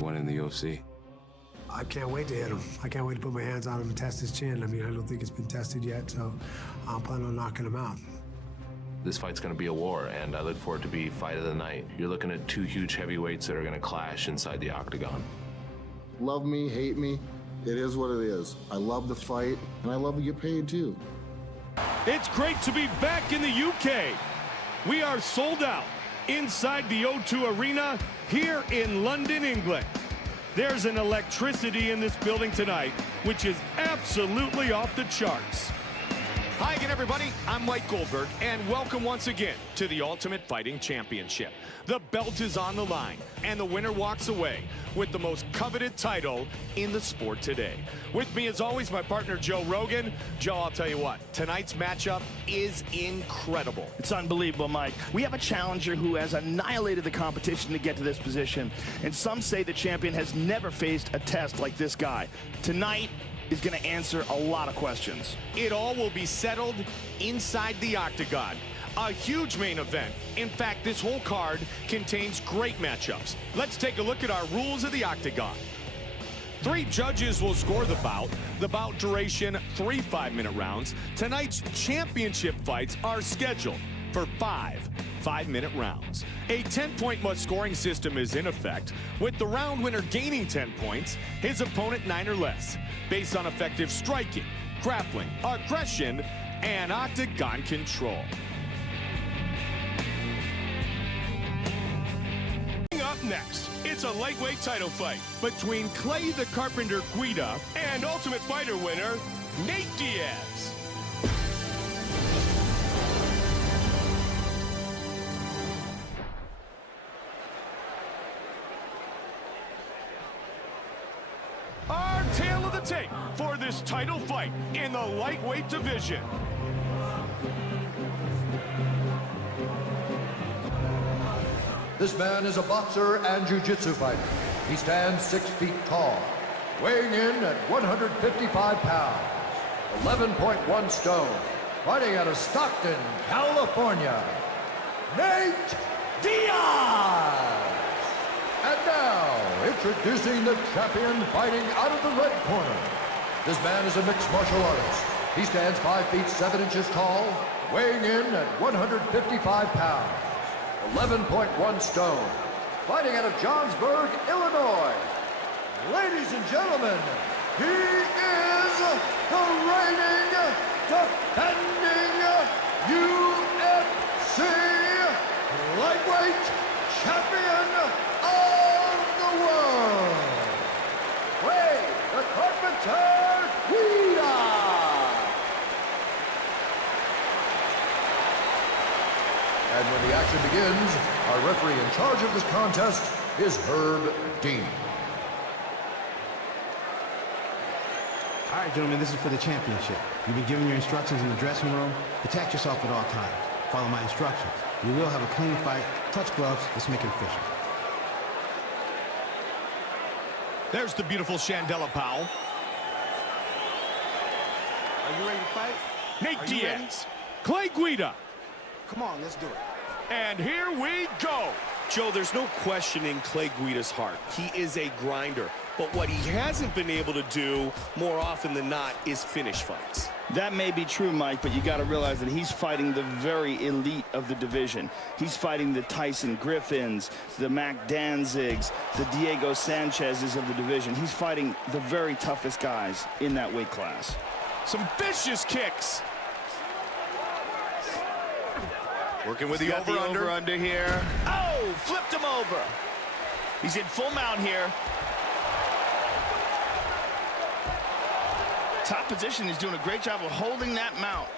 One in the UFC. I can't wait to hit him. I can't wait to put my hands on him and test his chin. I mean, I don't think it's been tested yet, so I'm planning on knocking him out. This fight's going to be a war, and I look forward to be fight of the night. You're looking at two huge heavyweights that are going to clash inside the octagon. Love me, hate me, it is what it is. I love the fight, and I love to get paid too. It's great to be back in the UK. We are sold out inside the O2 Arena here in London, England. There's an electricity in this building tonight, which is absolutely off the charts. Hi again, everybody. I'm Mike Goldberg, and welcome once again to the Ultimate Fighting Championship. The belt is on the line, and the winner walks away with the most coveted title in the sport today. With me, as always, my partner, Joe Rogan. Joe, I'll tell you what, tonight's matchup is incredible. It's unbelievable, Mike. We have a challenger who has annihilated the competition to get to this position, and some say the champion has never faced a test like this guy. Tonight is going to answer a lot of questions. It all will be settled inside the octagon. A huge main event. In fact, this whole card contains great matchups. Let's take a look at our rules of the octagon. 3 judges will score the bout. The bout duration, 3 5-minute rounds. Tonight's championship fights are scheduled for 5 5-minute rounds. A 10-point must scoring system is in effect, with the round winner gaining 10 points, his opponent 9 or less, based on effective striking, grappling, aggression, and octagon control. Up next, it's a lightweight title fight between Clay the Carpenter Guida and Ultimate Fighter winner Nate Diaz. Our tale of the tape for this title fight in the lightweight division. This man is a boxer and jiu-jitsu fighter. He stands 6 feet tall, weighing in at 155 pounds, 11.1 stone, fighting out of Stockton, California, Nate Diaz! And now, introducing the champion fighting out of the red corner. This man is a mixed martial artist. He stands 5 feet 7 inches tall, weighing in at 155 pounds. 11.1 stone, fighting out of Johnsburg, Illinois. Ladies and gentlemen, he is the reigning, defending UFC lightweight champion of the world, Clay the Carpenter Guida. And when the action begins, our referee in charge of this contest is Herb Dean. All right, gentlemen, this is for the championship. You've been given your instructions in the dressing room. Protect yourself at all times. Follow my instructions. We will have a clean fight. Touch gloves. Let's make it official. There's the beautiful Shandella Powell. Are you ready to fight? Nate Diaz, Clay Guida. Come on, let's do it. And here we go. Joe, there's no questioning Clay Guida's heart. He is a grinder. But what he hasn't been able to do more often than not is finish fights. That may be true, Mike, but you got to realize that he's fighting the very elite of the division. He's fighting the Tyson Griffins, the Mac Danzigs, the Diego Sanchez's of the division. He's fighting the very toughest guys in that weight class. Some vicious kicks. Working with the over-under here. Oh, flipped him over. He's in full mount here. Top position, he's doing a great job of holding that mount.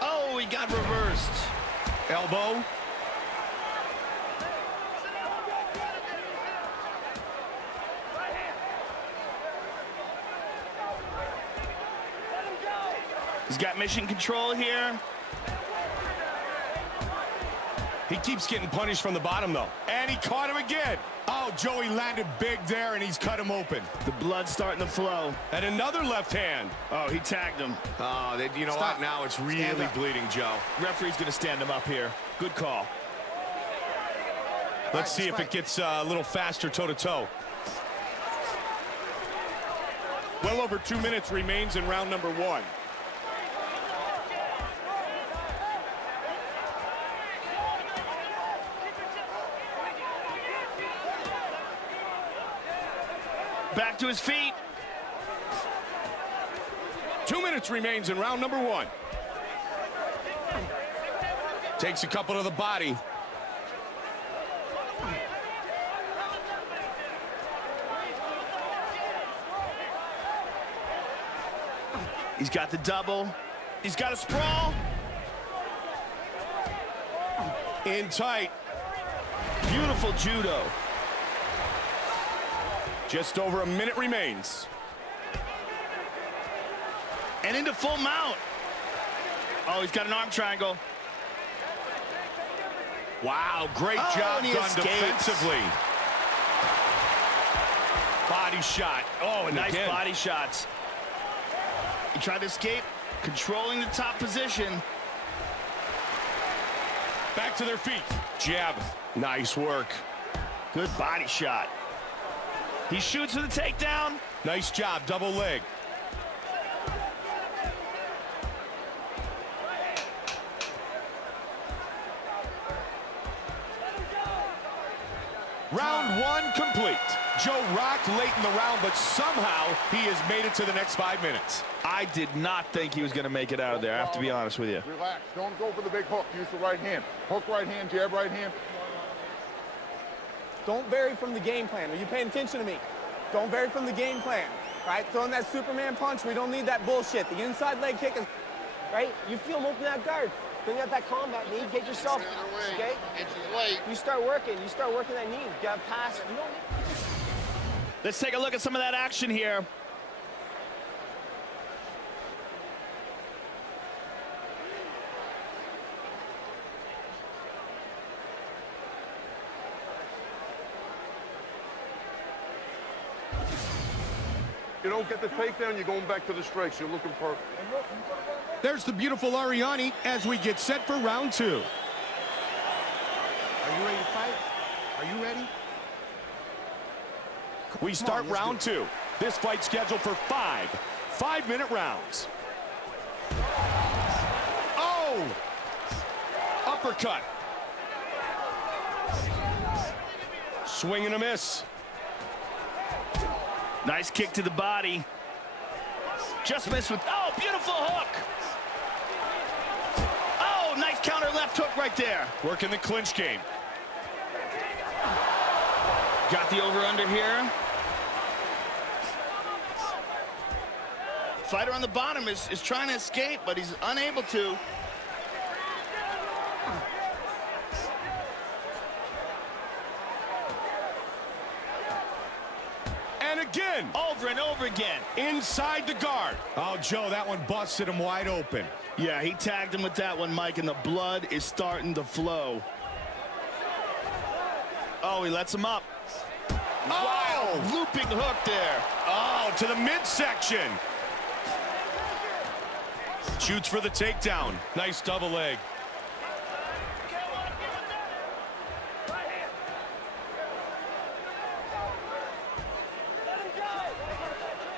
Oh, he got reversed. Elbow. He's got mission control here. He keeps getting punished from the bottom, though. And he caught him again. Oh, Joey landed big there, and he's cut him open. The blood's starting to flow. And another left hand. Oh, he tagged him. Oh, you know what? Now it's really bleeding, Joe. Referee's going to stand him up here. Good call. Let's see if it gets a little faster toe-to-toe. Well over 2 minutes remains in round number 1. Back to his feet. 2 minutes remains in round number 1. Takes a couple to the body. He's got the double. He's got a sprawl. In tight. Beautiful judo. Just over a minute remains. And into full mount. Oh, he's got an arm triangle. Wow, great job done defensively. Body shot. Oh, and nice again. Body shots. He tried to escape, controlling the top position. Back to their feet. Jab. Nice work. Good body shot. He shoots for the takedown. Nice job, double leg. Round 1 complete. Joe rocked late in the round, but somehow he has made it to the next 5 minutes. I did not think he was going to make it out of there, I have to be honest with you. Relax. Don't go for the big hook. Use the right hand. Hook right hand, jab right hand. Don't vary from the game plan. Are you paying attention to me? Don't vary from the game plan. Right? Throwing that Superman punch, we don't need that bullshit. The inside leg kick is... Right? You feel him open that guard. Bring out that combat knee. Get yourself... Okay? You start working. You start working that knee. You got to pass. You don't need... Let's take a look at some of that action here. You don't get the takedown, you're going back to the strikes. You're looking perfect. There's the beautiful Ariani as we get set for round 2. Are you ready to fight? Are you ready? We start round 2. This fight scheduled for 5 5-minute rounds. Oh! Uppercut. Swing and a miss. Nice kick to the body. Just missed with, oh, beautiful hook. Oh, nice counter left hook right there. Working the clinch game. Got the over-under here. Fighter on the bottom is trying to escape, but he's unable to. And again. Over and over again. Inside the guard. Oh, Joe, that one busted him wide open. Yeah, he tagged him with that one, Mike, and the blood is starting to flow. Oh, he lets him up. Oh! Wow, looping hook there. Oh, to the midsection. Shoots for the takedown. Nice double leg.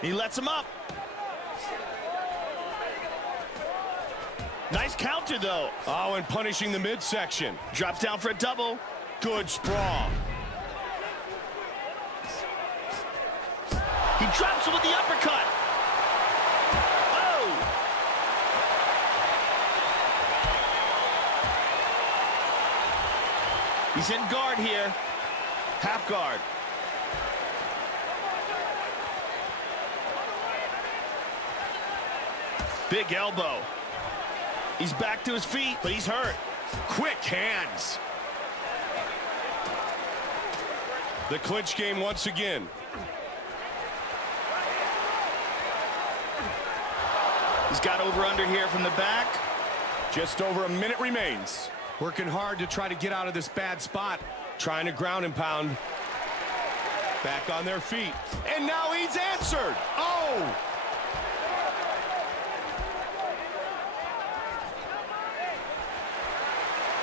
He lets him up. Nice counter, though. Oh, and punishing the midsection. Drops down for a double. Good sprawl. He drops him with the uppercut. Oh! He's in guard here. Half guard. Big elbow. He's back to his feet, but he's hurt. Quick hands. The clinch game once again. He's got over-under here from the back. Just over a minute remains. Working hard to try to get out of this bad spot. Trying to ground and pound. Back on their feet. And now he's answered. Oh!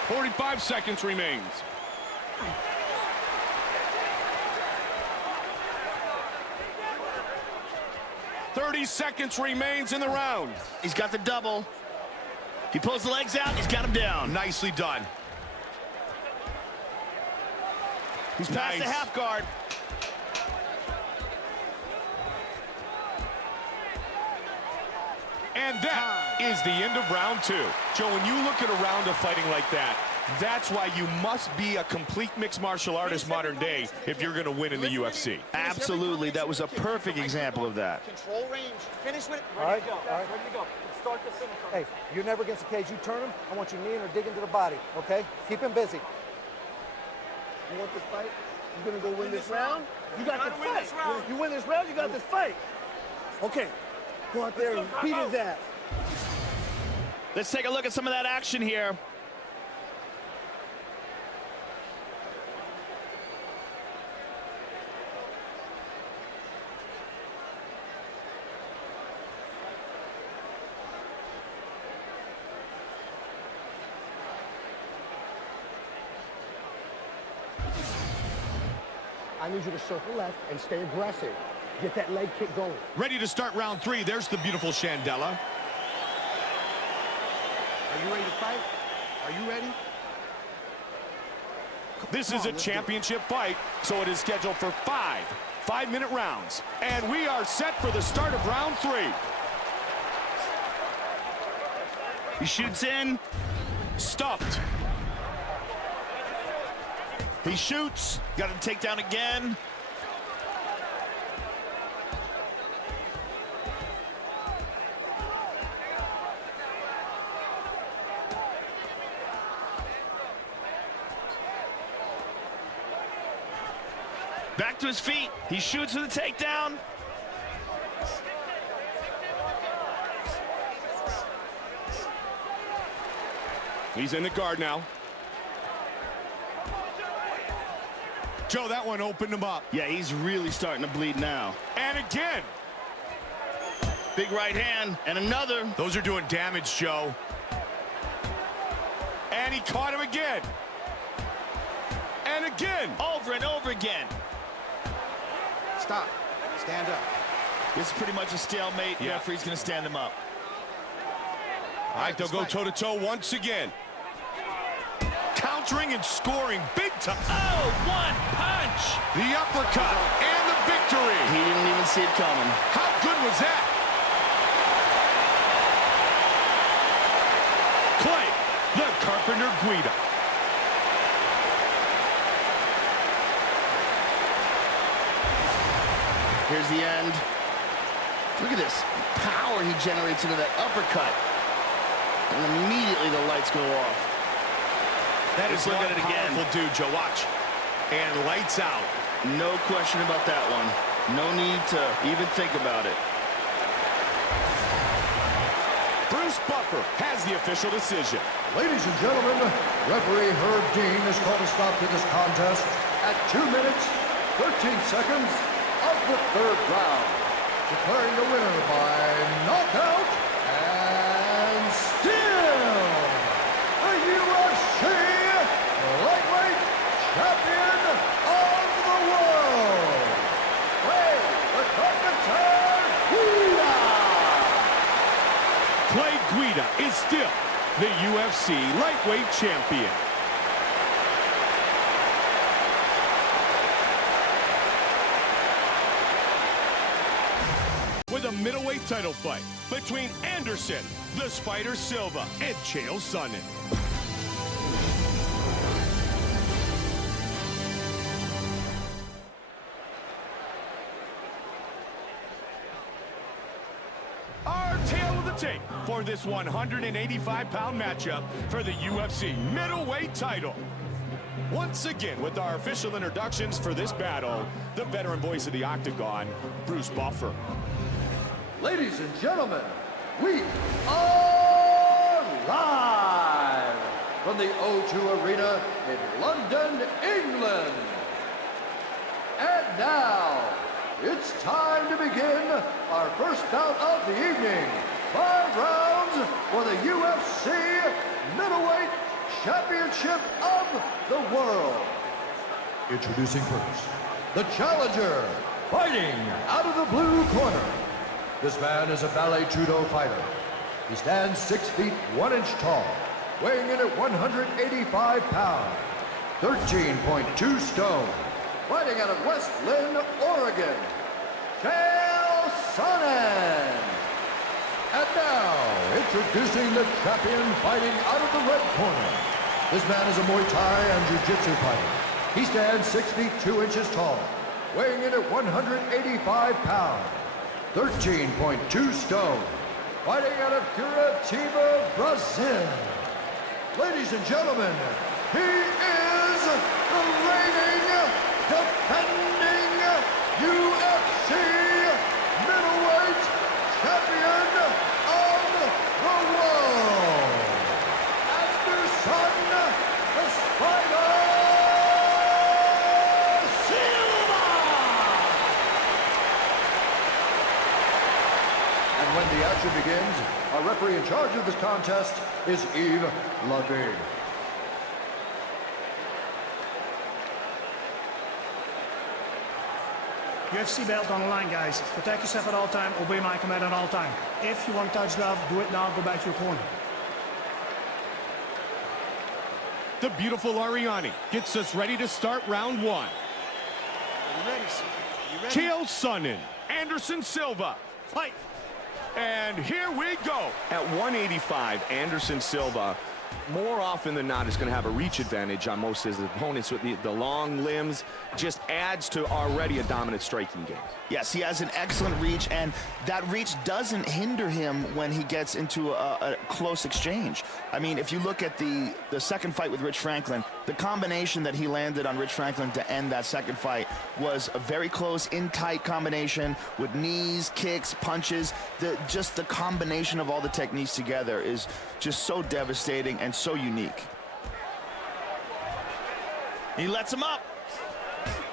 45 seconds remains. "30 seconds remains in the round." He's got the double. He pulls the legs out. He's got him down. Nicely done. He's past the half guard. And that is the end of round 2. Joe, when you look at a round of fighting like that, that's why you must be a complete mixed martial artist modern day if you're going to win in the UFC. Absolutely. That was a perfect example of that. Control range. Finish with it. Ready to go. Ready to go. Start to finish. Hey, you're never against the cage. You turn him, I want you knee in or dig into the body, okay? Keep him busy. You want this fight? You're going to go win this round? You got this fight. You win this round, you got this fight. Okay. Go out there and beat his ass. Let's take a look at some of that action here. I need you to circle left and stay aggressive. Get that leg kick going. Ready to start round 3. There's the beautiful Shandella. Are you ready to fight? Are you ready? This is a championship fight, so it is scheduled for 5 5-minute rounds. And we are set for the start of round 3. He shoots in. Stuffed. He shoots. Got him take down again. Back to his feet. He shoots for the takedown. He's in the guard now. Joe, that one opened him up. Yeah, he's really starting to bleed now. And again. Big right hand, and another. Those are doing damage, Joe. And he caught him again. And again. Over and over again. Stop. Stand up. This is pretty much a stalemate. Yeah. Referee's going to stand him up. All right, they'll go toe-to-toe once again. Countering and scoring big time. Oh, one punch. The uppercut and the victory. He didn't even see it coming. How good was that? Clay, the Carpenter Guida. Here's the end. Look at this power he generates into that uppercut. And immediately the lights go off. That is Look one at it again. powerful dude, Joe. Watch. And lights out. No question about that one. No need to even think about it. Bruce Buffer has the official decision. Ladies and gentlemen, referee Herb Dean has called a stop to this contest at 2 minutes, 13 seconds of the 3rd round, declaring the winner by knockout and still the UFC lightweight champion of the world, Clay the Carpenter Guida. Clay Guida is still the UFC lightweight champion. With a middleweight title fight between Anderson, the Spider Silva, and Chael Sonnen. Our tale of the tape for this 185-pound matchup for the UFC middleweight title. Once again, with our official introductions for this battle, the veteran voice of the Octagon, Bruce Buffer. Ladies and gentlemen, we are live from the O2 Arena in London, England. And now, it's time to begin our first bout of the evening. 5 rounds for the UFC middleweight championship of the world. Introducing first, the challenger, fighting out of the blue corner. This man is a ballet judo fighter. He stands 6 feet 1 inch tall, weighing in at 185 pounds, 13.2 stone, fighting out of West Lynn, Oregon, Chael Sonnen. And now, introducing the champion fighting out of the red corner. This man is a Muay Thai and Jiu-Jitsu fighter. He stands 6 feet 2 inches tall, weighing in at 185 pounds, 13.2 stone, fighting out of Curitiba, Brazil. Ladies and gentlemen, he is the reigning, defending UFC middleweight champion of the world, Anderson the Spider Silva! And when the action begins, our referee in charge of this contest is Yves Lavigne. UFC belt on the line, guys. Protect yourself at all time. Obey my command at all time. If you want to touch glove, do it now. Go back to your corner. The beautiful Ariani gets us ready to start round one. Are you ready, sir? Are you ready? Chael Sonnen, Anderson Silva. Fight. And here we go. At 185, Anderson Silva, more often than not, is going to have a reach advantage on most of his opponents. With the long limbs, just adds to already a dominant striking game. Yes, he has an excellent reach, and that reach doesn't hinder him when he gets into a close exchange. I mean, if you look at the second fight with Rich Franklin, the combination that he landed on Rich Franklin to end that second fight was a very close, in-tight combination with knees, kicks, punches. Just the combination of all the techniques together is just so devastating and so unique. He lets him up.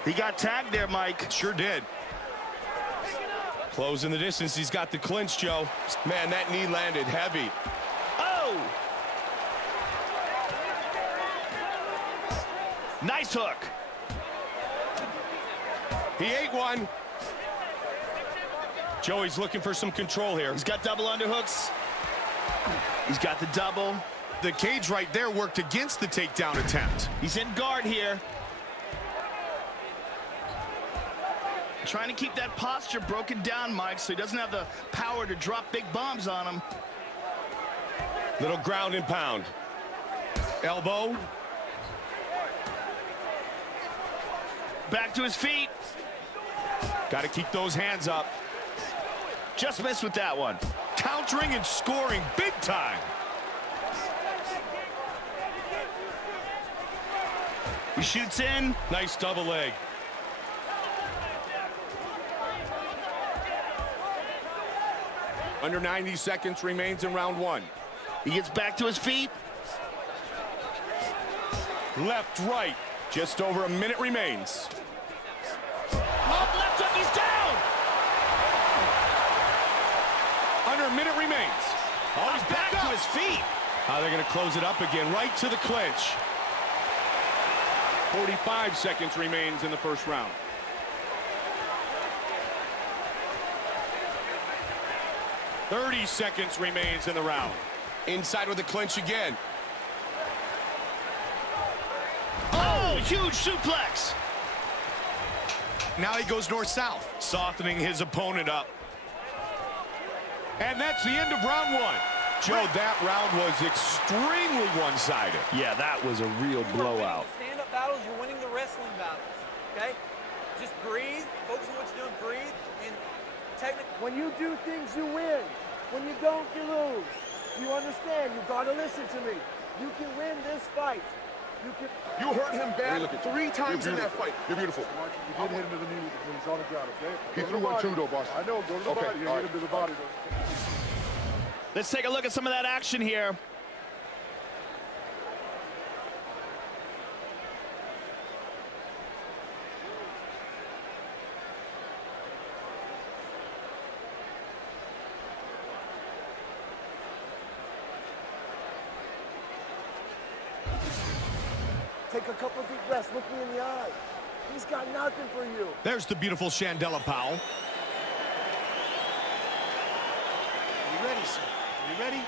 He got tagged there, Mike. Sure did. Closing the distance. He's got the clinch, Joe. Man, that knee landed heavy. Oh! Nice hook. He ate one. Joey's looking for some control here. He's got double underhooks. He's got the double. The cage right there worked against the takedown attempt. He's in guard here. Trying to keep that posture broken down, Mike, so he doesn't have the power to drop big bombs on him. Little ground and pound. Elbow. Back to his feet. Got to keep those hands up. Just missed with that one. Countering and scoring big time. He shoots in. Nice double leg. Under 90 seconds remains in round one. He gets back to his feet. Left, right. Just over a minute remains. Up, left hook, he's down! Under a minute remains. Oh, he's back to his feet. They're going to close it up again, right to the clinch. 45 seconds remains in the first round. .30 seconds remains in the round. Inside with the clinch again. Oh, huge suplex. Now he goes north-south, softening his opponent up. And that's the end of round one. Joe, that round was extremely one-sided. Yeah, that was a real blowout. Stand-up battles, you're winning the wrestling battles, okay? Just breathe, focus on what you're doing, breathe, and technically. When you do things, you win. When you don't, you lose. You understand? You gotta listen to me. You can win this fight. You hurt him bad 3 times in that fight. You're beautiful. You did hit him to the knee when he's on the ground, okay? He threw one too, though, boss. I know. Go to the body. You hit him to the body, though. Let's take a look at some of that action here. Take a couple deep breaths. Look me in the eye. He's got nothing for you. There's the beautiful Shandella Powell. Are you ready, sir? Are you ready?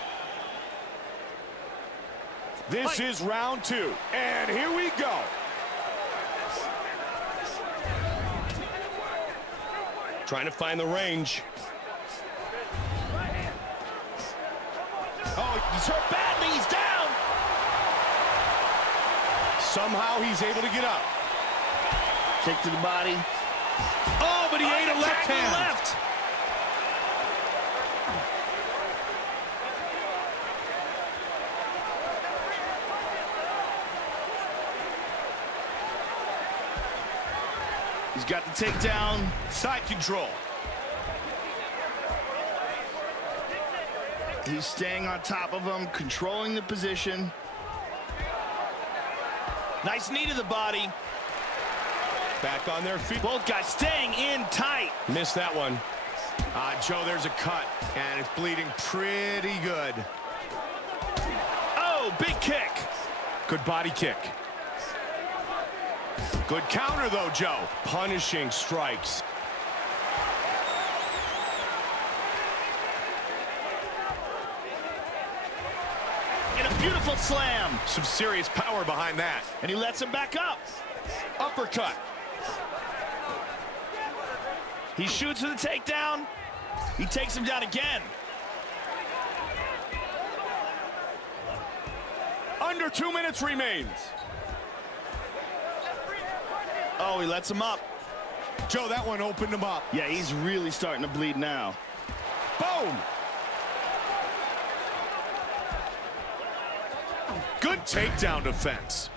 This is round 2, and here we go. Trying to find the range. Oh, he's hurt badly. He's down. Somehow he's able to get up. Kick to the body. Oh, but he ate a left hand. Left. He's got the takedown. Side control. He's staying on top of him, controlling the position. Nice knee to the body. Back on their feet. Both guys staying in tight. Missed that one. Joe, there's a cut, and it's bleeding pretty good. Oh, big kick. Good body kick. Good counter, though, Joe. Punishing strikes. And a beautiful slam. Some serious power behind that. And he lets him back up. Uppercut. He shoots for the takedown. He takes him down again. Under 2 minutes remains. Oh, he lets him up. Joe, that one opened him up. Yeah, he's really starting to bleed now. Boom! Good takedown defense.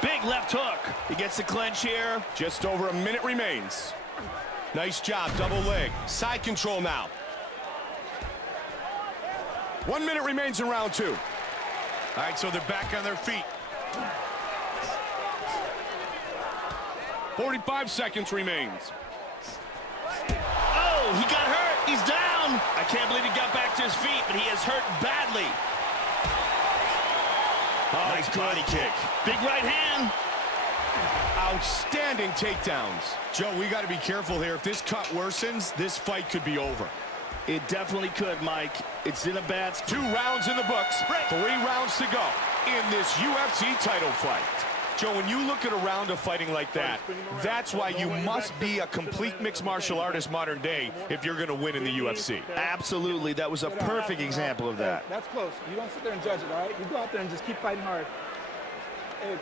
Big left hook. He gets the clinch here. Just over a minute remains. Nice job, double leg. Side control now. 1 minute remains in round 2. All right, so they're back on their feet. 45 seconds remains. Oh, he got hurt. He's down. I can't believe he got back to his feet, but he is hurt badly. Oh, nice body kick. Big right hand. Outstanding takedowns. Joe, we got to be careful here. If this cut worsens, this fight could be over. It definitely could, Mike. It's in a bad spot. 2 rounds in the books, 3 rounds to go in this UFC title fight. Joe, when you look at a round of fighting like that, that's why you must be a complete mixed martial artist modern day if you're going to win in the UFC. Absolutely. That was a perfect example of that. That's close. You don't sit there and judge it, all right? You go out there and just keep fighting hard. Hey,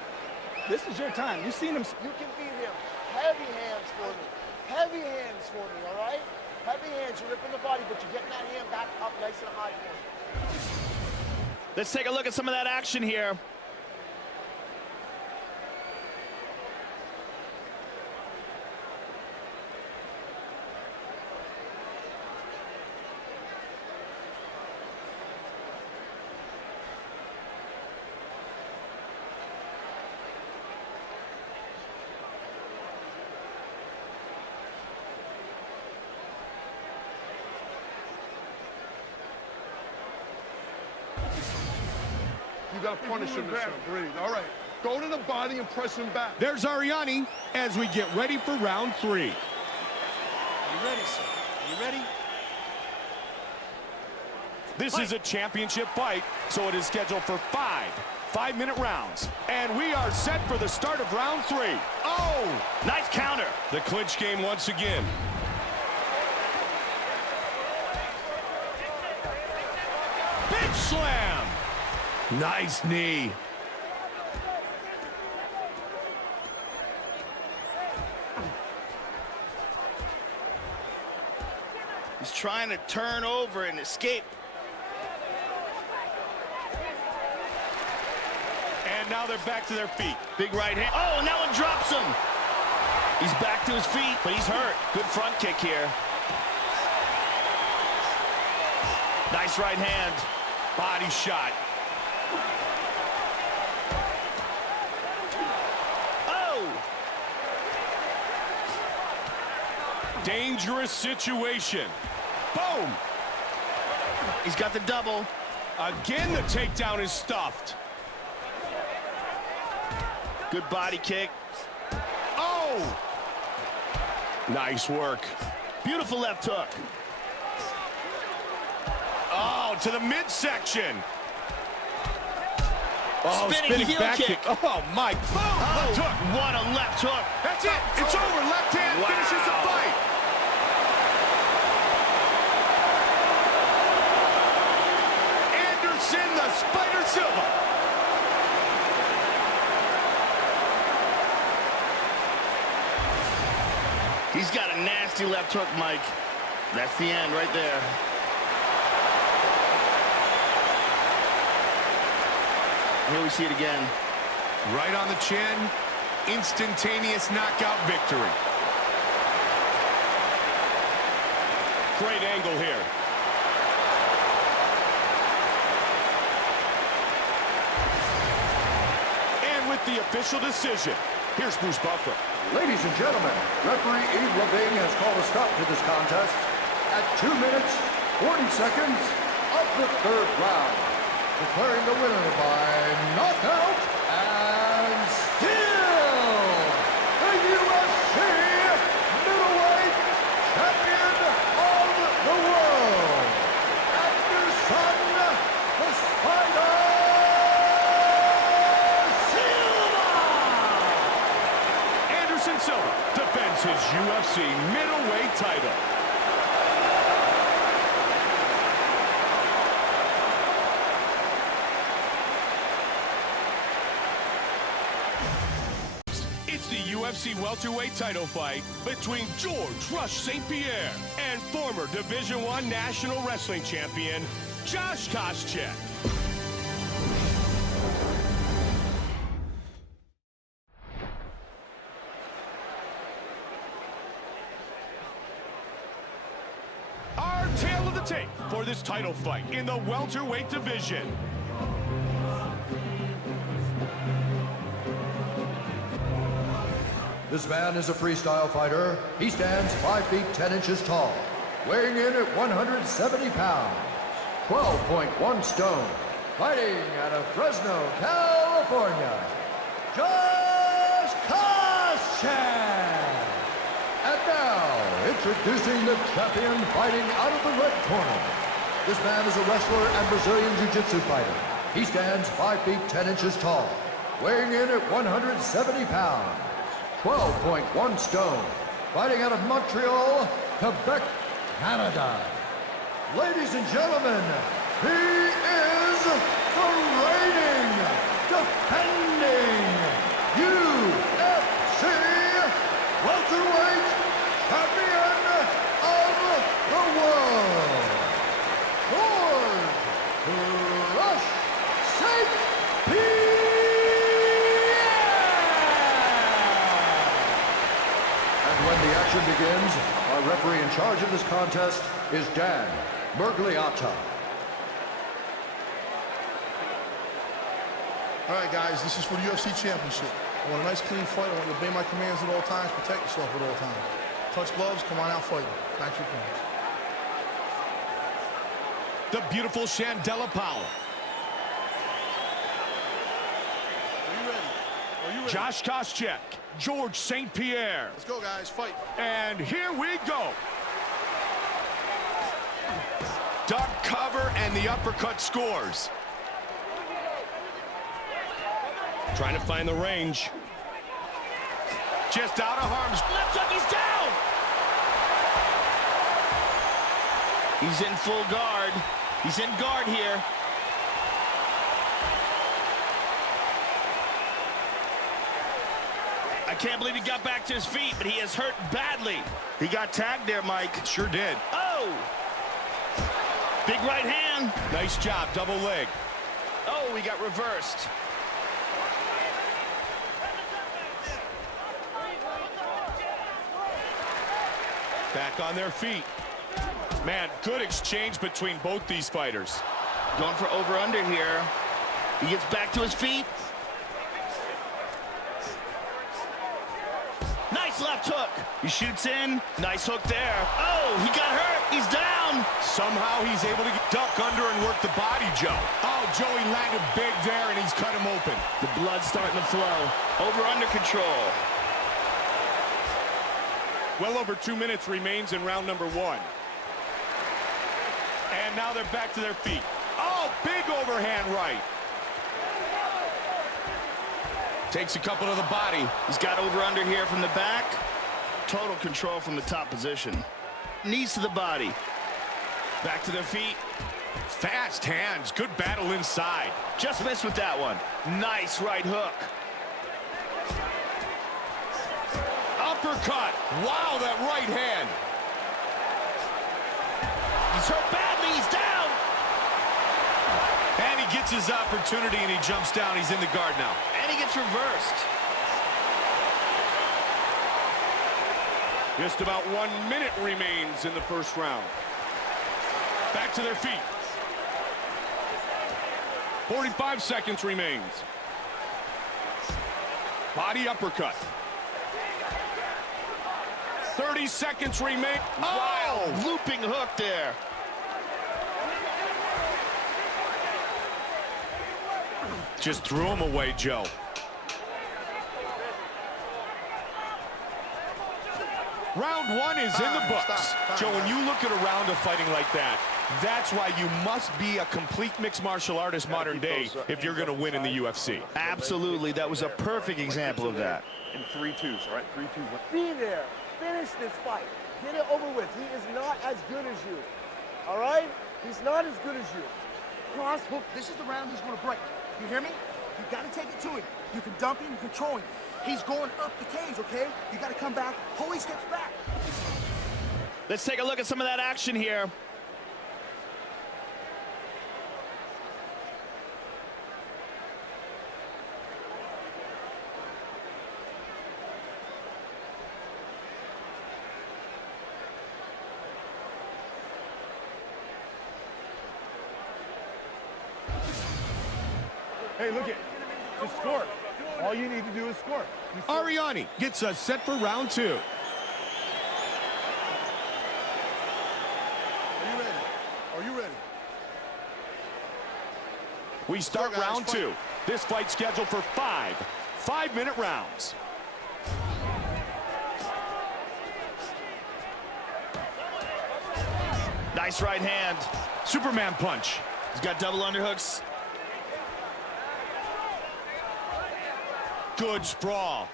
this is your time. You've seen him. You can beat him. Heavy hands for me. Heavy hands for me, all right? Heavy hands. You're ripping the body, but you're getting that hand back up nice and high for me. Let's take a look at some of that action here. You got to punish him this time. Breathe. All right. Go to the body and press him back. There's Ariani as we get ready for round 3. Are you ready, sir? Are you ready? This is a championship fight, so it is scheduled for 5 5-minute rounds. And we are set for the start of round 3. Oh! Nice counter. The clinch game once again. Big slam! Nice knee. He's trying to turn over and escape. And now they're back to their feet. Big right hand. Oh, and that one drops him. He's back to his feet, but he's hurt. Good front kick here. Nice right hand. Body shot. Oh! Dangerous situation. Boom! He's got the double. Again, the takedown is stuffed. Good body kick. Oh! Nice work. Beautiful left hook. Oh, to the midsection. Oh, spinning heel back kick. Oh, my. Boom! Left hook. What a left hook. That's it. It's over. Left hand finishes the fight. Anderson, the Spider Silva. He's got a nasty left hook, Mike. That's the end right there. Here we see it again. Right on the chin. Instantaneous knockout victory. Great angle here. And with the official decision, here's Bruce Buffer. Ladies and gentlemen, referee Yves Leving has called a stop to this contest at 2 minutes, 40 seconds of the third round, declaring the winner by knockout and still the UFC middleweight champion of the world, Anderson the Spider Silva defends his UFC middleweight title. It's the UFC welterweight title fight between George Rush St. Pierre and former Division I National Wrestling Champion Josh Koscheck. Tail of the tape for this title fight in the welterweight division. This man is a freestyle fighter. He stands 5 feet 10 inches tall, weighing in at 170 pounds, 12.1 stone, fighting out of Fresno, California, Josh Koscheck. And now, introducing the champion fighting out of the red corner. This man is a wrestler and Brazilian Jiu-Jitsu fighter. He stands 5 feet 10 inches tall, weighing in at 170 pounds, 12.1 stone, fighting out of Montreal, Quebec, Canada. Ladies and gentlemen, he is the reigning, defending UFC welterweight champion of the world, George Rush St. Pierre. And when the action begins, our referee in charge of this contest is Dan Mergliata. All right, guys, this is for the UFC Championship. I want a nice, clean fight. I want you to obey my commands at all times, protect yourself at all times. Touch gloves, come on out fighting. Thanks for coming. The beautiful Shandella Powell. Are you ready? Are you ready? Josh Koscheck, George St. Pierre. Let's go, guys. Fight. And here we go. Duck cover and the uppercut scores. Trying to find the range. Just out of harm's. Left hook, he's down. He's in full guard. He's in guard here. I can't believe he got back to his feet, but he is hurt badly. He got tagged there, Mike. Sure did. Oh! Big right hand. Nice job, double leg. Oh, he got reversed. Back on their feet. Man, good exchange between both these fighters. Going for over-under here. He gets back to his feet. Nice left hook. He shoots in. Nice hook there. Oh, he got hurt. He's down. Somehow he's able to duck under and work the body, Joe. Oh, Joey landed big there, and he's cut him open. The blood's starting to flow. Over under control. Well over 2 minutes remains in round number 1. And now they're back to their feet. Oh, big overhand right. Takes a couple to the body. He's got over under here from the back. Total control from the top position. Knees to the body. Back to their feet. Fast hands. Good battle inside. Just missed with that one. Nice right hook. Uppercut. Wow, that right hand. He's hurt badly. He's down. And he gets his opportunity, and he jumps down. He's in the guard now. And he gets reversed. Just about 1 minute remains in the first round. Back to their feet. 45 seconds remains. Body uppercut. 30 seconds remain. Wow, looping hook there. Just threw him away, Joe. Round 1 is in the books. Joe, when you look at a round of fighting like that, that's why you must be a complete mixed martial artist modern day if you're going to win in the UFC. Absolutely, that was a perfect example of that. In 3-2s, all right? 3-2. Be there. Finish this fight. Get it over with. He is not as good as you. All right? He's not as good as you. Cross hook. This is the round he's going to break. You hear me? You got to take it to him. You can dump him, you control him. He's going up the cage, okay? You got to come back. Hold his hips back. Let's take a look at some of that action here. Hey, look at just score. All you need to do is score. Ariani gets us set for round 2. Are you ready? Are you ready? We start round 2. This fight scheduled for 5 5-minute rounds. Nice right hand. Superman punch. He's got double underhooks. Good sprawl.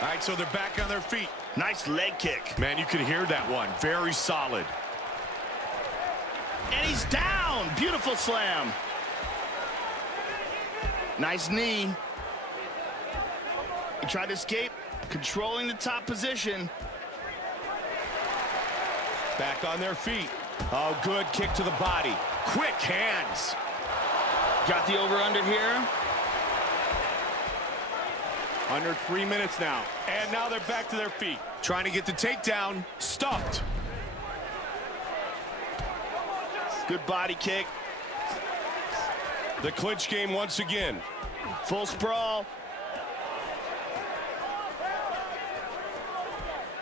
All right, so they're back on their feet. Nice leg kick. Man, you could hear that one. Very solid. And he's down. Beautiful slam. Nice knee. He tried to escape, controlling the top position. Back on their feet. Oh, good kick to the body. Quick hands. Got the over-under here. Under 3 minutes now. And now they're back to their feet. Trying to get the takedown. Stuffed. Good body kick. The clinch game once again. Full sprawl.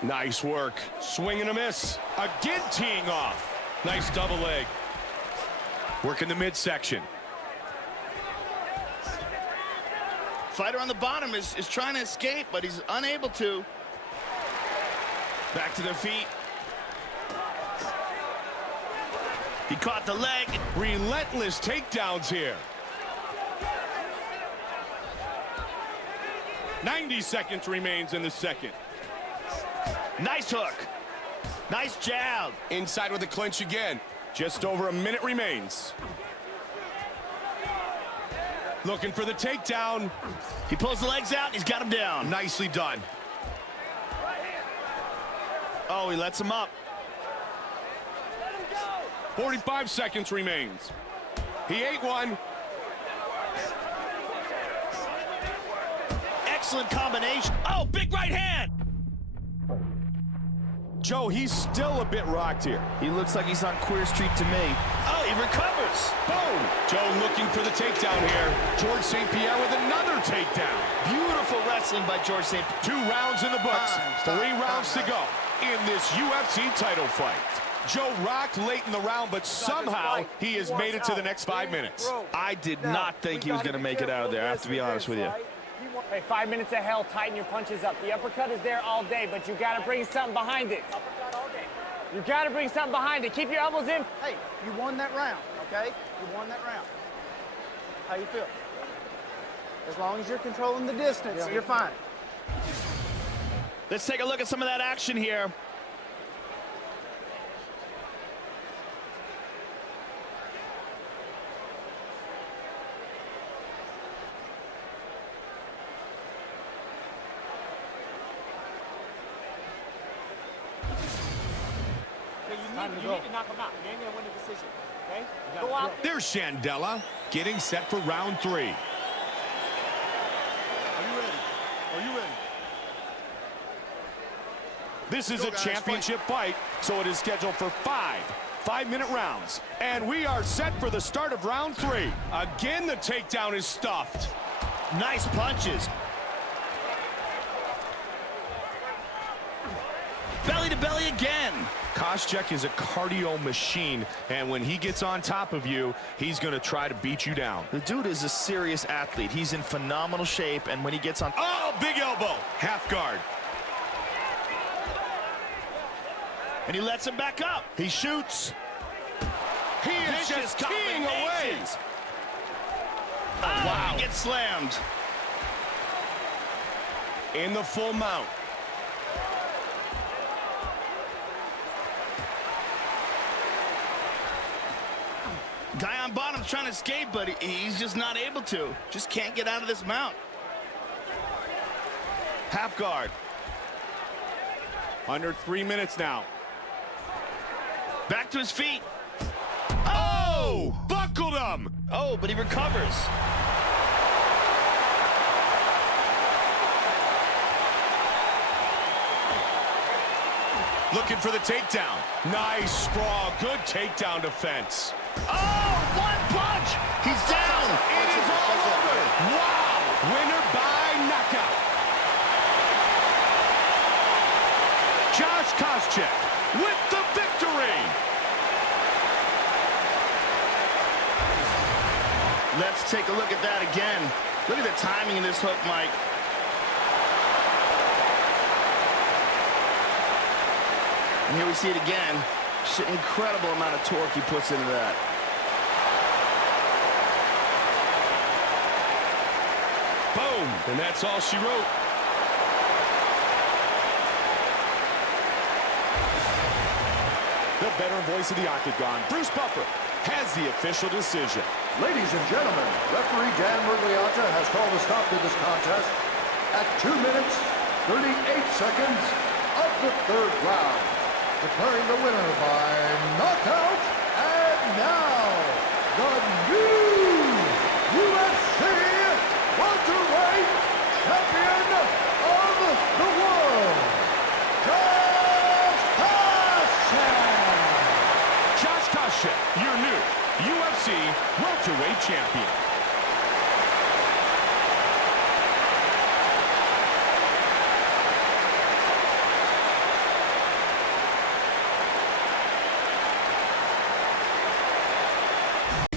Nice work. Swing and a miss. Again teeing off. Nice double leg. Working the midsection. Fighter on the bottom is trying to escape, but he's unable to. Back to their feet. He caught the leg. Relentless takedowns here. 90 seconds remains in the second. Nice hook. Nice jab. Inside with the clinch again. Just over a minute remains. Looking for the takedown. He pulls the legs out. He's got him down. Nicely done. Oh, he lets him up. 45 seconds remains. He ate one. Excellent combination. Oh, big right hand. Joe, he's still a bit rocked here. He looks like he's on Queer Street to me. Oh, he recovers. Boom! Joe looking for the takedown here. George St. Pierre with another takedown. Beautiful wrestling by George St. Pierre. 2 rounds in the books. 3 rounds to go in this UFC title fight. Joe rocked late in the round, but somehow he has made it to the next 5 minutes. I did not think he was going to make it out of there, I have to be honest with you. Hey, 5 minutes of hell, tighten your punches up. The uppercut is there all day, but you gotta bring something behind it. Uppercut all day. You gotta bring something behind it. Keep your elbows in. Hey, you won that round, okay? You won that round. How you feel? As long as you're controlling the distance, you're fine. Let's take a look at some of that action here. You need to knock him out. You ain't gonna win the decision, okay? Go out there. There's Shandella getting set for round 3. Are you ready? Are you ready? This is a championship fight, so it is scheduled for 5 5-minute rounds. And we are set for the start of round 3. Again, the takedown is stuffed. Nice punches. Belly to belly again. Koscheck is a cardio machine, and when he gets on top of you, he's going to try to beat you down. The dude is a serious athlete. He's in phenomenal shape, and when he gets on... Oh, big elbow. Half guard. And he lets him back up. He shoots. He is just teeing away. Oh, wow. He gets slammed. In the full mount. Guy on bottom's trying to escape, but he's just not able to. Just can't get out of this mount. Half guard. Under 3 minutes now. Back to his feet. Oh! Buckled him! Oh, but he recovers. Looking for the takedown. Nice sprawl. Good takedown defense. Oh, 1 punch! He's down! It is all over! Wow! Winner by knockout. Josh Koscheck with the victory! Let's take a look at that again. Look at the timing of this hook, Mike. And here we see it again. Just an incredible amount of torque he puts into that. Boom! And that's all she wrote. The veteran voice of the Octagon, Bruce Buffer, has the official decision. Ladies and gentlemen, referee Dan Murgliata has called a stop to this contest at 2 minutes, 38 seconds of the 3rd round. Declaring the winner by knockout, and now, the new UFC welterweight champion of the world, Josh Koscheck, your new UFC welterweight champion.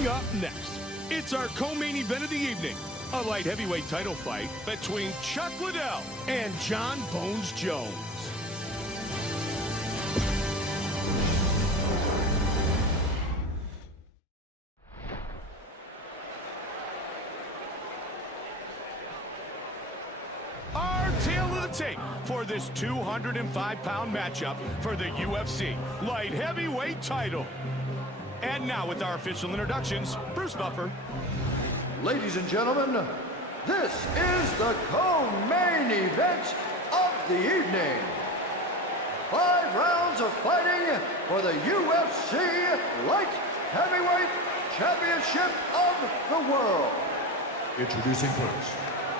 Up next, it's our co-main event of the evening, a light heavyweight title fight between Chuck Liddell and John Bones Jones. Our tale of the tape for this 205-pound matchup for the UFC light heavyweight title. And now with our official introductions, Bruce Buffer. Ladies and gentlemen, this is the co-main event of the evening. 5 rounds of fighting for the UFC Light Heavyweight Championship of the world. Introducing first,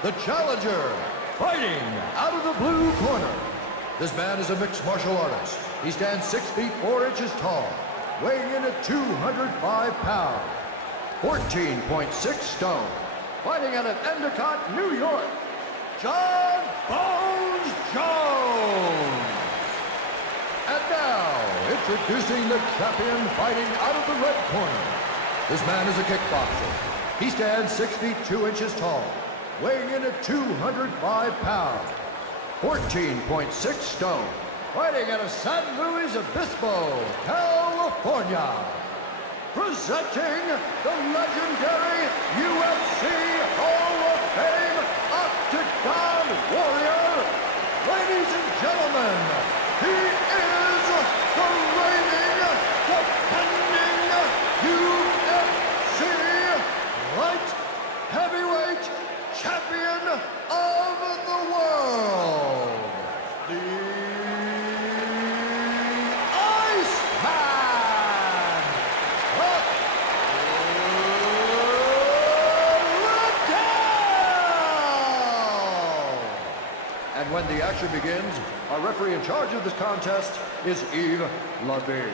the challenger, fighting out of the blue corner. This man is a mixed martial artist, He stands 6 feet 4 inches tall, weighing in at 205 pounds, 14.6 stone, fighting out of Endicott, New York, John Bones Jones. And now, introducing the champion fighting out of the red corner. This man is a kickboxer. He stands 6 feet 2 inches tall, weighing in at 205 pounds, 14.6 stone, fighting out of San Luis Obispo, California. Presenting the legendary UFC Hall of Fame Octagon Warrior, ladies and gentlemen, he is the reigning, defending UFC light heavyweight champion of the world, the And when the action begins, our referee in charge of this contest is Yves Lavigne.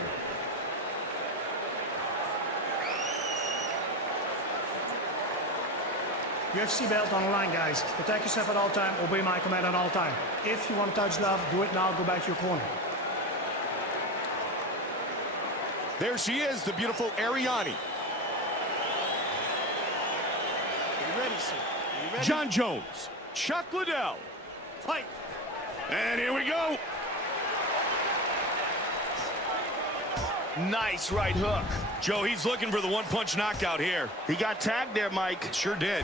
UFC belt on the line, guys. Protect yourself at all time. Obey my command at all time. If you want to touch glove, do it now. Go back to your corner. There she is, the beautiful Ariane. Are you ready, sir? Are you ready? John Jones, Chuck Liddell. Fight. And here we go. Nice right hook. Joe, he's looking for the one-punch knockout here. He got tagged there, Mike. Sure did.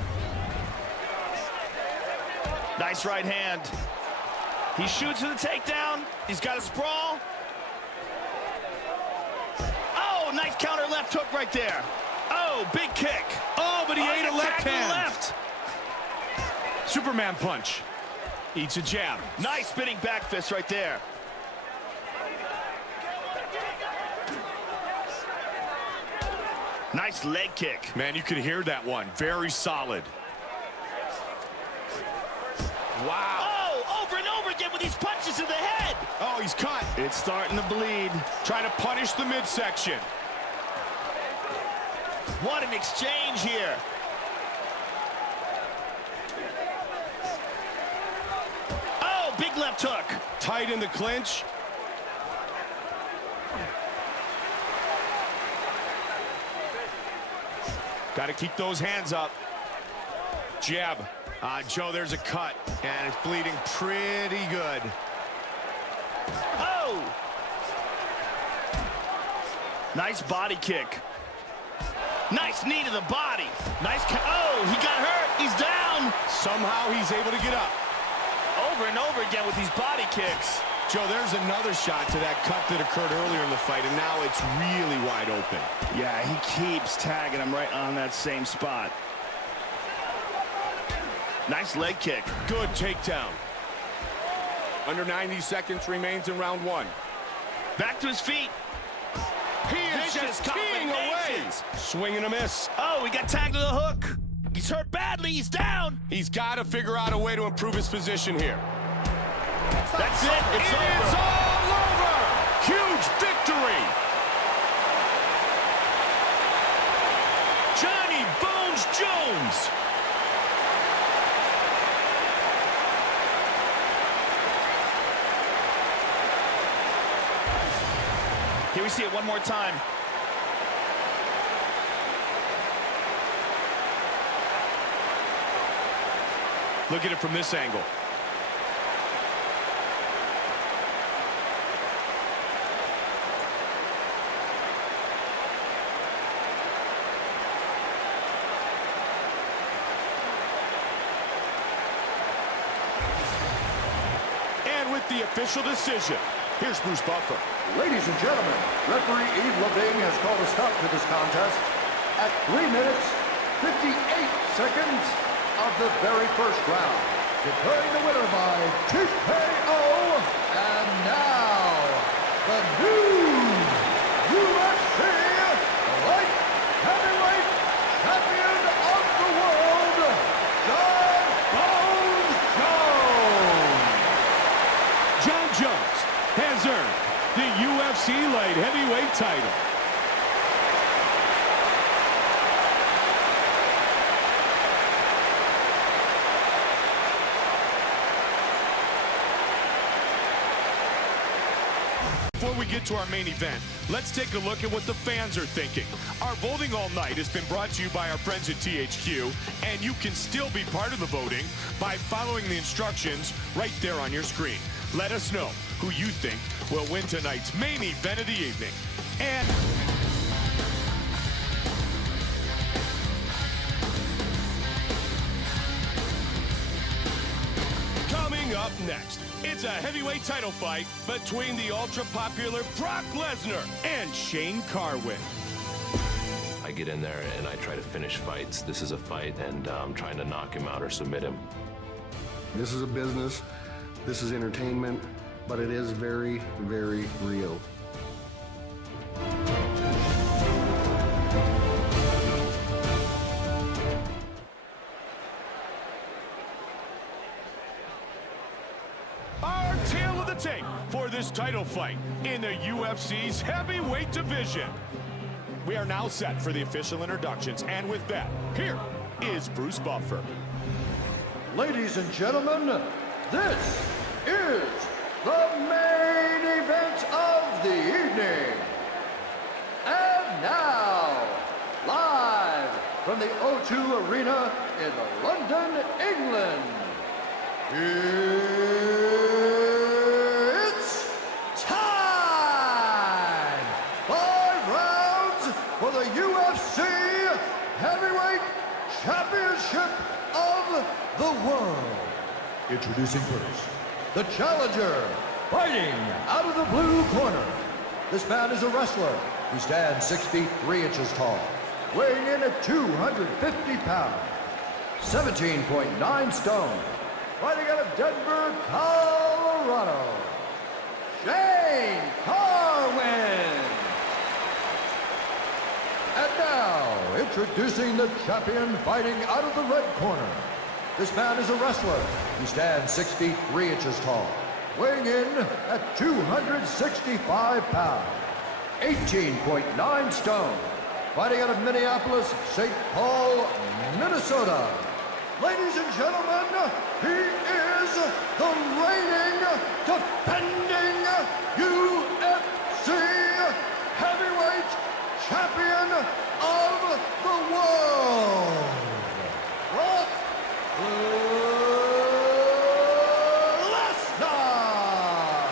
Nice right hand. He shoots for the takedown. He's got a sprawl. Oh, nice counter left hook right there. Oh, big kick. Oh, but he ate a left hand. Left. Superman punch. Eats a jab. Nice spinning back fist right there. Nice leg kick. Man, you could hear that one. Very solid. Wow. Oh, over and over again with these punches to the head. Oh, he's cut. It's starting to bleed. Trying to punish the midsection. What an exchange here. Oh, big left hook. Tight in the clinch. Got to keep those hands up. Jab. Joe, there's a cut, and it's bleeding pretty good. Oh! Nice body kick. Nice knee to the body. Nice. Oh, he got hurt. He's down. Somehow he's able to get up. Over and over again with these body kicks. Joe, there's another shot to that cut that occurred earlier in the fight, and now it's really wide open. Yeah, he keeps tagging him right on that same spot. Nice leg kick. Good takedown. Under 90 seconds remains in round one. Back to his feet. He is just keying away. Swing and a miss. Oh, he got tagged to the hook. He's hurt badly. He's down. He's got to figure out a way to improve his position here. That's it. It's over. It's all over. Huge victory. Johnny Bones Jones. Here we see it one more time. Look at it from this angle. And with the official decision, here's Bruce Buffer. Ladies and gentlemen, referee Yves Lavigne has called a stop to this contest at 3 minutes, 58 seconds of the very first round, declaring the winner by TKO, and now, the new UFC light heavyweight champion of the world, John Bones Jones. John Jones has earned the Before we get to our main event, let's take a look at what the fans are thinking. Our voting all night has been brought to you by our friends at THQ, and you can still be part of the voting by following the instructions right there on your screen. Let us know who you think will win tonight's main event of the evening. And coming up next, it's a heavyweight title fight between the ultra-popular Brock Lesnar and Shane Carwin. I get in there and I try to finish fights. This is a fight, and I'm trying to knock him out or submit him. This is a business. This is entertainment, but it is very, very real. Our tail of the tape for this title fight in the UFC's heavyweight division. We are now set for the official introductions, and with that, here is Bruce Buffer. Ladies and gentlemen, this is the main event of the evening. And now, live from the O2 Arena in London, England, it's time! 5 rounds for the UFC Heavyweight Championship of the world. Introducing first, the challenger, fighting out of the blue corner. This man is a wrestler. He stands 6 feet 3 inches tall, weighing in at 250 pounds, 17.9 stone, fighting out of Denver, Colorado, Shane Carwin. And now, introducing the champion, fighting out of the red corner. This man is a wrestler. He stands 6 feet 3 inches tall, weighing in at 265 pounds, 18.9 stone, fighting out of Minneapolis, St. Paul, Minnesota. Ladies and gentlemen, he is the reigning, defending UFC heavyweight champion of the world, Brock LESNAR.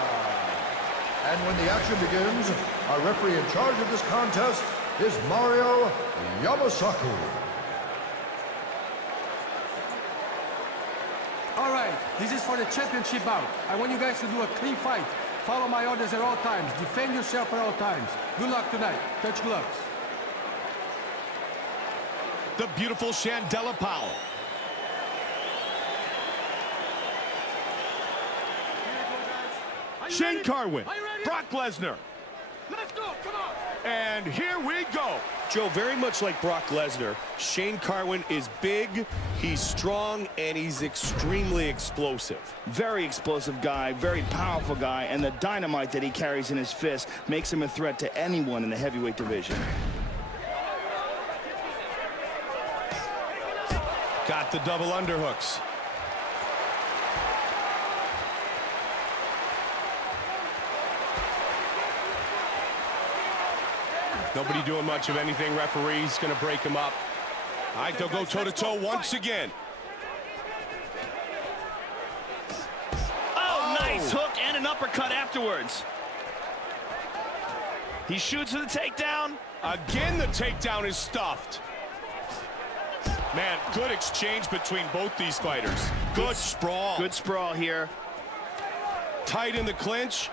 And when the action begins, our referee in charge of this contest is Mario Yamasaki. All right, this is for the championship bout. I want you guys to do a clean fight. Follow my orders at all times. Defend yourself at all times. Good luck tonight. Touch gloves. The beautiful Shandella Powell. Shane Carwin, Brock Lesnar. Let's go, come on. And here we go. Joe, very much like Brock Lesnar, Shane Carwin is big, he's strong, and he's extremely explosive. Very explosive guy, very powerful guy, and the dynamite that he carries in his fist makes him a threat to anyone in the heavyweight division. Got the double underhooks. Nobody doing much of anything. Referee's going to break him up. All right, they'll go toe-to-toe once again. Oh, nice hook and an uppercut afterwards. He shoots for the takedown. Again, the takedown is stuffed. Man, good exchange between both these fighters. Good sprawl. Good sprawl here. Tight in the clinch.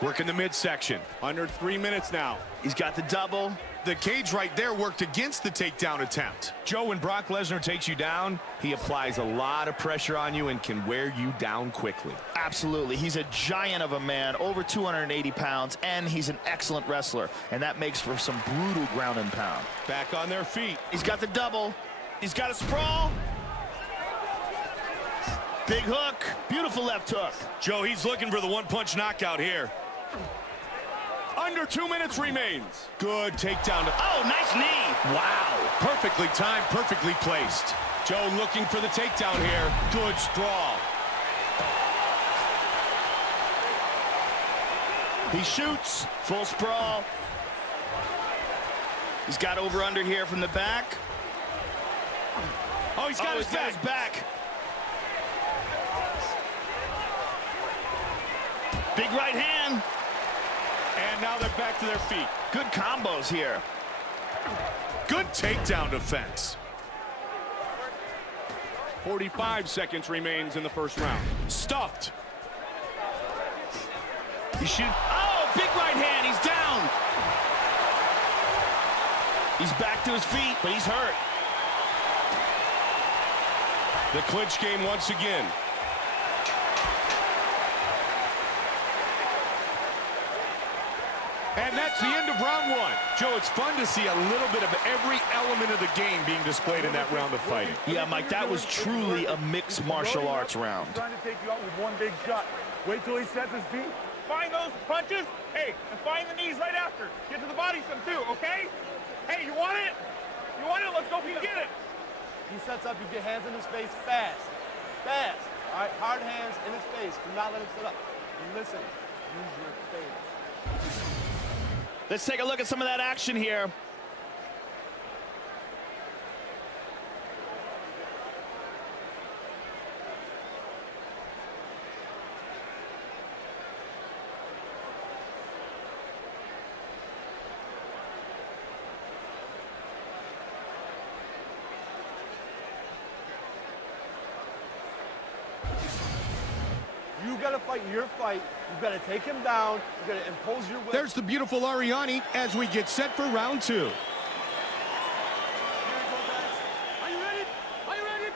Working the midsection. Under 3 minutes now. He's got the double. The cage right there worked against the takedown attempt. Joe, when Brock Lesnar takes you down, he applies a lot of pressure on you and can wear you down quickly. Absolutely. He's a giant of a man, over 280 pounds, and he's an excellent wrestler. And that makes for some brutal ground and pound. Back on their feet. He's got the double. He's got a sprawl. Big hook. Beautiful left hook. Joe, he's looking for the one-punch knockout here. Under 2 minutes remains. Good takedown. Oh, nice knee. Wow. Perfectly timed, perfectly placed. Joe looking for the takedown here. Good sprawl. He shoots. Full sprawl. He's got over under here from the back. Oh, he's got his back. Big right hand. And now they're back to their feet. Good combos here. Good takedown defense. 45 seconds remains in the first round. Stuffed. He shoots. Oh, big right hand. He's down. He's back to his feet, but he's hurt. The clinch game once again. And that's the end of round one. Joe, it's fun to see a little bit of every element of the game being displayed in that round of fighting. Yeah, Mike, that was truly a mixed martial arts round. Trying to take you out with one big shot. Wait till he sets his feet. Find those punches. Hey, and find the knees right after. Get to the body some too, okay? Hey, you want it? You want it? Let's go get it. He sets up, you get hands in his face fast. Fast. All right, hard hands in his face. Do not let him set up. Listen, use your face. Let's take a look at some of that action here. You gotta fight your fight. You gotta take him down. You gotta impose your will. There's the beautiful Ariani as we get set for round two. Are you ready? Are you ready?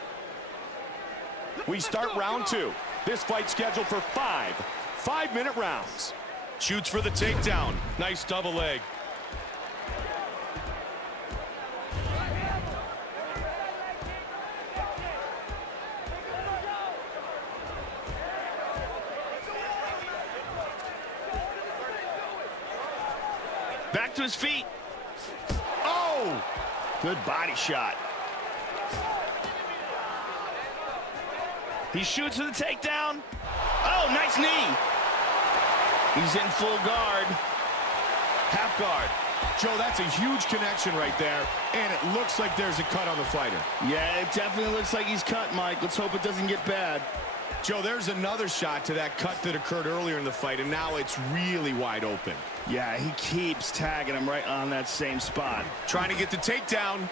We start round two. This fight scheduled for 5 5-minute rounds. Shoots for the takedown. Nice double leg. Back to his feet. Oh! Good body shot. He shoots for the takedown. Oh, nice knee. He's in full guard. Half guard. Joe, that's a huge connection right there, and it looks like there's a cut on the fighter. Yeah, it definitely looks like he's cut, Mike. Let's hope it doesn't get bad. Joe, there's another shot to that cut that occurred earlier in the fight, and now it's really wide open. Yeah, he keeps tagging him right on that same spot. Trying to get the takedown.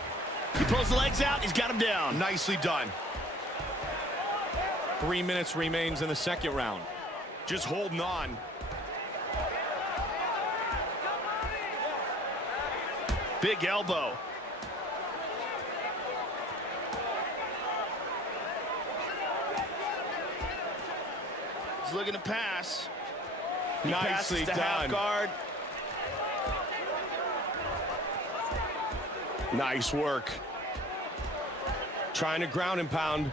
He pulls the legs out. He's got him down. Nicely done. 3 minutes remains in the second round. Just holding on. Big elbow. He's looking to pass. He Nicely passes to done. half guard. Nice work. Trying to ground and pound.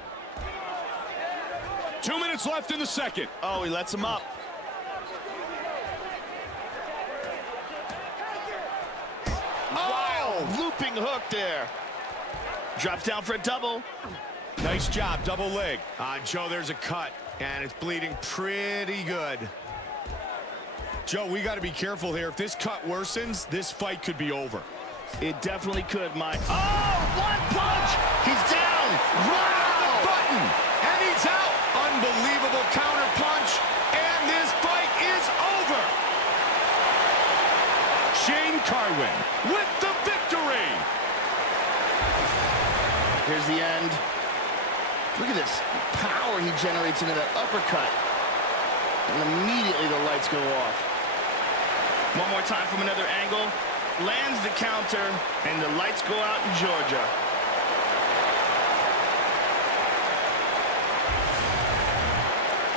2 minutes left in the second. Oh, he lets him up. Oh! Looping hook there. Drops down for a double. Nice job, double leg. Joe, there's a cut, and it's bleeding pretty good. Joe, we got to be careful here. If this cut worsens, this fight could be over. It definitely could, Mike. Oh, one punch! He's down! Right on the button! And he's out! Unbelievable counter punch, and this fight is over! Shane Carwin with the victory! Here's the end. Look at this power he generates into that uppercut. And immediately the lights go off. One more time from another angle. Lands the counter, and the lights go out in Georgia.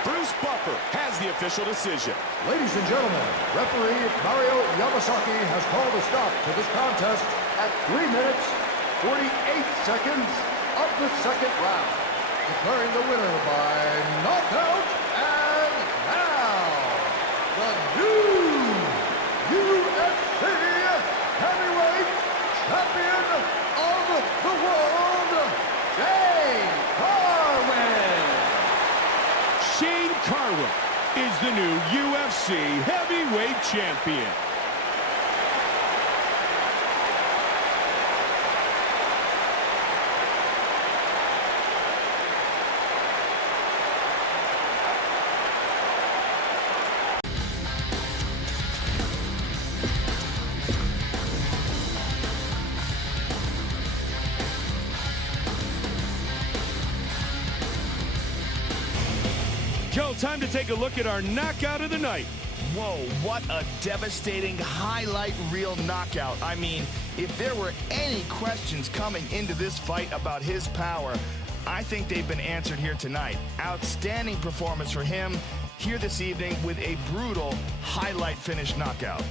Bruce Buffer has the official decision. Ladies and gentlemen, referee Mario Yamasaki has called a stop to this contest at 3 minutes, 48 seconds of the second round, declaring the winner by knockout, and now, the new UFC heavyweight champion of the world, Shane Carwin. Shane Carwin is the the new UFC heavyweight champion. Joe, time to take a look at our knockout of the night. Whoa, what a devastating highlight reel knockout. I mean, if there were any questions coming into this fight about his power, I think they've been answered here tonight. Outstanding performance for him here this evening with a brutal highlight finish knockout.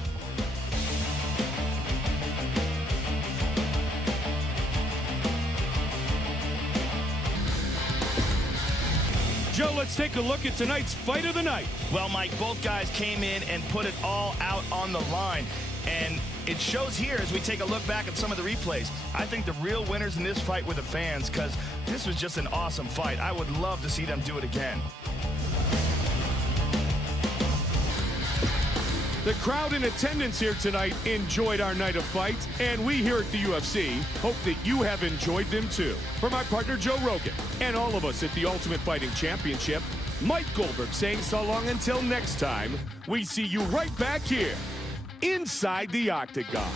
Joe, let's take a look at tonight's fight of the night. Well, Mike, both guys came in and put it all out on the line. And it shows here as we take a look back at some of the replays. I think the real winners in this fight were the fans, because this was just an awesome fight. I would love to see them do it again. The crowd in attendance here tonight enjoyed our night of fights, and we here at the UFC hope that you have enjoyed them too. For my partner Joe Rogan and all of us at the Ultimate Fighting Championship, Mike Goldberg saying so long until next time. We see you right back here inside the Octagon.